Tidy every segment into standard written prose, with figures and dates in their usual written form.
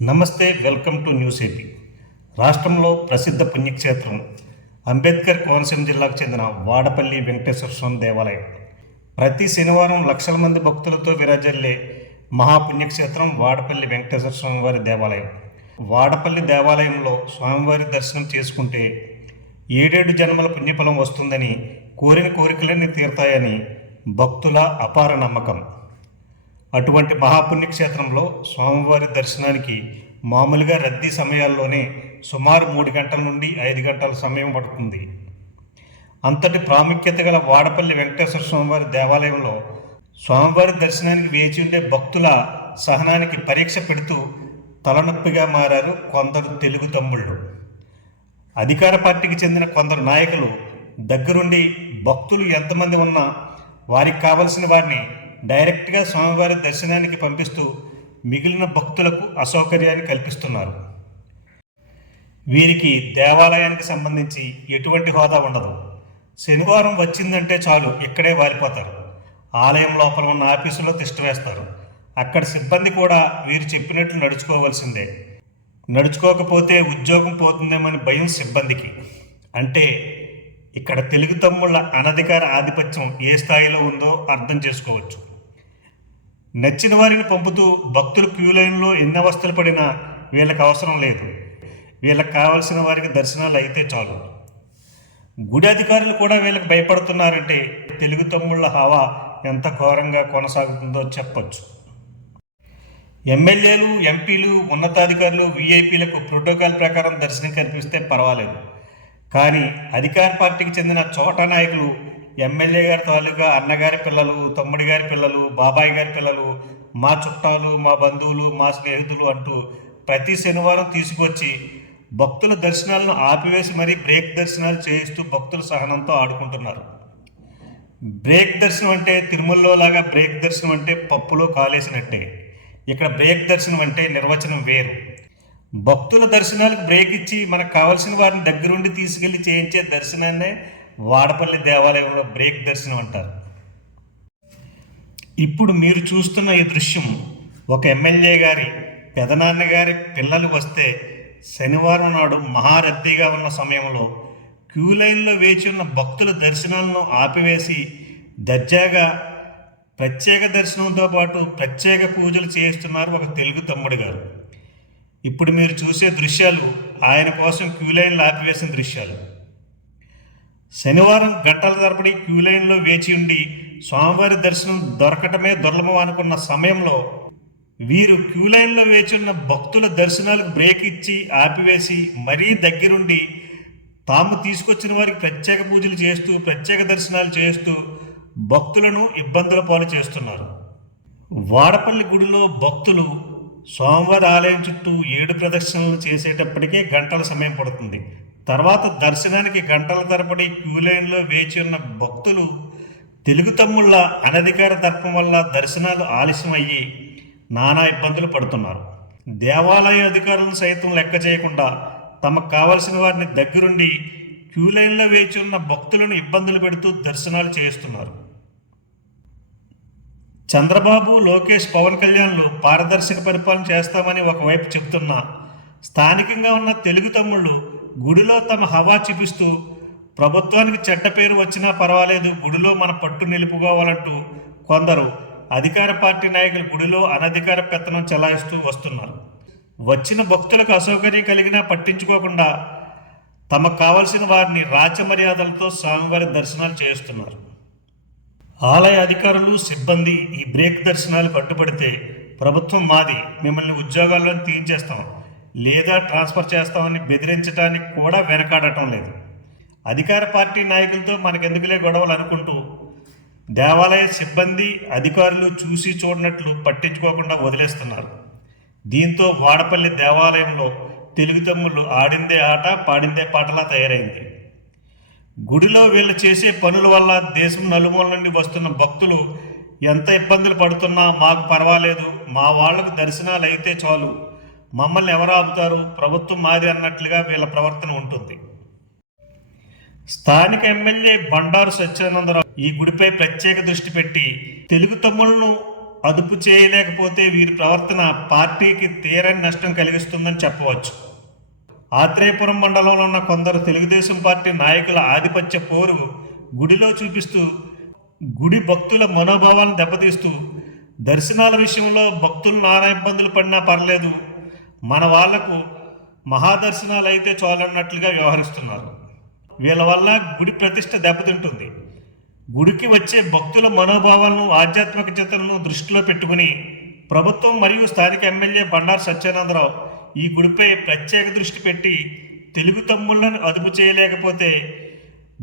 నమస్తే, welcome to news AP. రాష్ట్రంలో ప్రసిద్ధ పుణ్యక్షేత్రం అంబేద్కర్ కోనసీమ జిల్లాకు చెందిన వాడపల్లి వెంకటేశ్వర స్వామి దేవాలయం. ప్రతి శనివారం లక్షల మంది భక్తులతో విరాజిల్లే మహాపుణ్యక్షేత్రం వాడపల్లి వెంకటేశ్వర స్వామి వారి దేవాలయం. వాడపల్లి దేవాలయంలో స్వామివారి దర్శనం చేసుకుంటే 7 జన్మల పుణ్యఫలం వస్తుందని, కోరిన కోరికలన్నీ తీరుతాయని భక్తుల అపార నమ్మకం. అటువంటి మహాపుణ్యక్షేత్రంలో స్వామివారి దర్శనానికి మామూలుగా రద్దీ సమయాల్లోనే సుమారు 3 గంటల నుండి 5 గంటల సమయం పడుతుంది. అంతటి ప్రాముఖ్యత గల వాడపల్లి వెంకటేశ్వర స్వామివారి దేవాలయంలో స్వామివారి దర్శనానికి వేచి ఉండే భక్తుల సహనానికి పరీక్ష పెడుతూ తలనొప్పిగా మారారు కొందరు తెలుగు తమ్ముళ్ళు. అధికార పార్టీకి చెందిన కొందరు నాయకులు దగ్గరుండి భక్తులు ఎంతమంది ఉన్నా వారికి కావలసిన వారిని డైరెక్ట్గా స్వామివారి దర్శనానికి పంపిస్తూ మిగిలిన భక్తులకు అసౌకర్యాన్ని కల్పిస్తున్నారు. వీరికి దేవాలయానికి సంబంధించి ఎటువంటి హోదా ఉండదు. శనివారం వచ్చిందంటే చాలు ఇక్కడే వాలిపోతారు. ఆలయం లోపల ఉన్న ఆఫీసులో తిష్టవేస్తారు. అక్కడ సిబ్బంది కూడా వీరు చెప్పినట్లు నడుచుకోవాల్సిందే. నడుచుకోకపోతే ఉద్యోగం పోతుందేమని భయం సిబ్బందికి. అంటే ఇక్కడ తెలుగు తమ్ముళ్ళ అనధికార ఆధిపత్యం ఏ స్థాయిలో ఉందో అర్థం చేసుకోవచ్చు. నచ్చిన వారిని పంపుతూ భక్తులు క్యూ లైన్లో ఎన్ని అవస్థలు పడినా వీళ్ళకి అవసరం లేదు. వీళ్ళకి కావలసిన వారికి దర్శనాలు అయితే చాలు. గుడి అధికారులు కూడా వీళ్ళకి భయపడుతున్నారంటే తెలుగు తమ్ముళ్ళ హవా ఎంత ఘోరంగా కొనసాగుతుందో చెప్పచ్చు. ఎమ్మెల్యేలు, ఎంపీలు, ఉన్నతాధికారులు, వీఐపీలకు ప్రోటోకాల్ ప్రకారం దర్శనం కల్పిస్తే పర్వాలేదు. కానీ అధికార పార్టీకి చెందిన చోటా నాయకులు ఎమ్మెల్యే గారి తాలూకా అన్నగారి పిల్లలు, తమ్ముడి గారి పిల్లలు, బాబాయ్ గారి పిల్లలు, మా చుట్టాలు, మా బంధువులు, మా స్నేహితులు అంటూ ప్రతి శనివారం తీసుకొచ్చి భక్తుల దర్శనాలను ఆపివేసి మరీ బ్రేక్ దర్శనాలు చేయిస్తూ భక్తుల సహనంతో ఆడుకుంటున్నారు. బ్రేక్ దర్శనం అంటే తిరుమలలో లాగా బ్రేక్ దర్శనం అంటే పప్పులో కాలేసినట్టే. ఇక్కడ బ్రేక్ దర్శనం అంటే నిర్వచనం వేరు. భక్తుల దర్శనాలకు బ్రేక్ ఇచ్చి మనకు కావలసిన వారిని దగ్గరుండి తీసుకెళ్లి చేయించే దర్శనాన్నే వాడపల్లి దేవాలయంలో బ్రేక్ దర్శనం అంటారు. ఇప్పుడు మీరు చూస్తున్న ఈ దృశ్యం ఒక ఎమ్మెల్యే గారి పెదనాన్నగారి పిల్లలు వస్తే శనివారం నాడు మహారద్దీగా ఉన్న సమయంలో క్యూ లైన్లో వేచి ఉన్న భక్తుల దర్శనాలను ఆపివేసి దర్జాగా ప్రత్యేక దర్శనంతో పాటు ప్రత్యేక పూజలు చేయిస్తున్నారు ఒక తెలుగు తమ్ముడు గారు. ఇప్పుడు మీరు చూసే దృశ్యాలు ఆయన కోసం క్యూ లైన్లు ఆపివేసిన దృశ్యాలు. శనివారం గంటల తరబడి క్యూ లైన్లో వేచి ఉండి స్వామివారి దర్శనం దొరకటమే దుర్లభం అనుకున్న సమయంలో వీరు క్యూ లైన్లో వేచి ఉన్న భక్తుల దర్శనాలకు బ్రేక్ ఇచ్చి ఆపివేసి మరీ దగ్గరుండి తాము తీసుకొచ్చిన వారికి ప్రత్యేక పూజలు చేస్తూ ప్రత్యేక దర్శనాలు చేస్తూ భక్తులను ఇబ్బందుల పాలు చేస్తున్నారు. వాడపల్లి గుడిలో భక్తులు స్వామివారి ఆలయం చుట్టూ 7 ప్రదక్షిణలు చేసేటప్పటికే గంటల సమయం పడుతుంది. తర్వాత దర్శనానికి గంటల తరబడి క్యూ లైన్లో వేచి ఉన్న భక్తులు తెలుగు తమ్ముళ్ళ అనధికార తర్పం వల్ల దర్శనాలు ఆలస్యమయ్యి నానా ఇబ్బందులు పడుతున్నారు. దేవాలయ అధికారులను సైతం లెక్క చేయకుండా తమకు కావలసిన వారిని దగ్గరుండి క్యూ లైన్లో వేచి ఉన్న భక్తులను ఇబ్బందులు పెడుతూ దర్శనాలు చేస్తున్నారు. చంద్రబాబు, లోకేష్, పవన్ కళ్యాణ్లు పారదర్శక పరిపాలన చేస్తామని ఒకవైపు చెప్తున్నా స్థానికంగా ఉన్న తెలుగు తమ్ముళ్ళు గుడిలో తమ హవా చూపిస్తూ ప్రభుత్వానికి చెడ్డ పేరు వచ్చినా పర్వాలేదు, గుడిలో మన పట్టు నిలుపుకోవాలంటూ కొందరు అధికార పార్టీ నాయకులు గుడిలో అనధికార పెత్తనం చెలాయిస్తూ వస్తున్నారు. వచ్చిన భక్తులకు అసౌకర్యం కలిగినా పట్టించుకోకుండా తమకు కావలసిన వారిని రాజమర్యాదలతో స్వామివారి దర్శనాలు చేస్తున్నారు. ఆలయ అధికారులు, సిబ్బంది ఈ బ్రేక్ దర్శనాలకు అడ్డుపడితే ప్రభుత్వం మాది, మిమ్మల్ని ఉద్యోగాల్లో తీయించేస్తాం లేదా ట్రాన్స్ఫర్ చేస్తామని బెదిరించడానికి కూడా వెనకాడటం లేదు. అధికార పార్టీ నాయకులతో మనకెందుకులే గొడవలు అనుకుంటూ దేవాలయ సిబ్బంది, అధికారులు చూసి చూడనట్లు పట్టించుకోకుండా వదిలేస్తున్నారు. దీంతో వాడపల్లి దేవాలయంలో తెలుగు తమ్ముళ్ళు ఆడిందే ఆట, పాడిందే పాటలా తయారైంది. గుడిలో వీళ్ళు చేసే పనుల వల్ల దేశం నలుమూల నుండి వస్తున్న భక్తులు ఎంత ఇబ్బందులు పడుతున్నా మాకు పర్వాలేదు, మా వాళ్లకు దర్శనాలు అయితే చాలు, మమ్మల్ని ఎవరు ఆపుతారు, ప్రభుత్వం మాది అన్నట్లుగా వీళ్ళ ప్రవర్తన ఉంటుంది. స్థానిక ఎమ్మెల్యే బండారు సత్యానందరావు ఈ గుడిపై ప్రత్యేక దృష్టి పెట్టి తెలుగు తమ్ముళ్లను అదుపు చేయలేకపోతే వీరి ప్రవర్తన పార్టీకి తీరని నష్టం కలిగిస్తుందని చెప్పవచ్చు. ఆత్రేయపురం మండలంలో ఉన్న కొందరు తెలుగుదేశం పార్టీ నాయకుల ఆధిపత్య పోరు గుడిలో చూపిస్తూ గుడి భక్తుల మనోభావాలను దెబ్బతీస్తూ దర్శనాల విషయంలో భక్తులు నానా ఇబ్బందులు పడినా పర్లేదు, మన వాళ్లకు మహాదర్శనాలు అయితే చాలన్నట్లుగా వ్యవహరిస్తున్నారు. వీళ్ళ వల్ల గుడి ప్రతిష్ట దెబ్బతింటుంది. గుడికి వచ్చే భక్తుల మనోభావాలను ఆధ్యాత్మికతలను దృష్టిలో పెట్టుకుని ప్రభుత్వం మరియు స్థానిక ఎమ్మెల్యే బండారు సత్యానందరావు ఈ గుడిపై ప్రత్యేక దృష్టి పెట్టి తెలుగు తమ్ముళ్లను అదుపు చేయలేకపోతే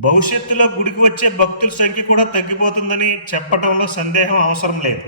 భవిష్యత్తులో గుడికి వచ్చే భక్తుల సంఖ్య కూడా తగ్గిపోతుందని చెప్పడంలో సందేహం అవసరం లేదు.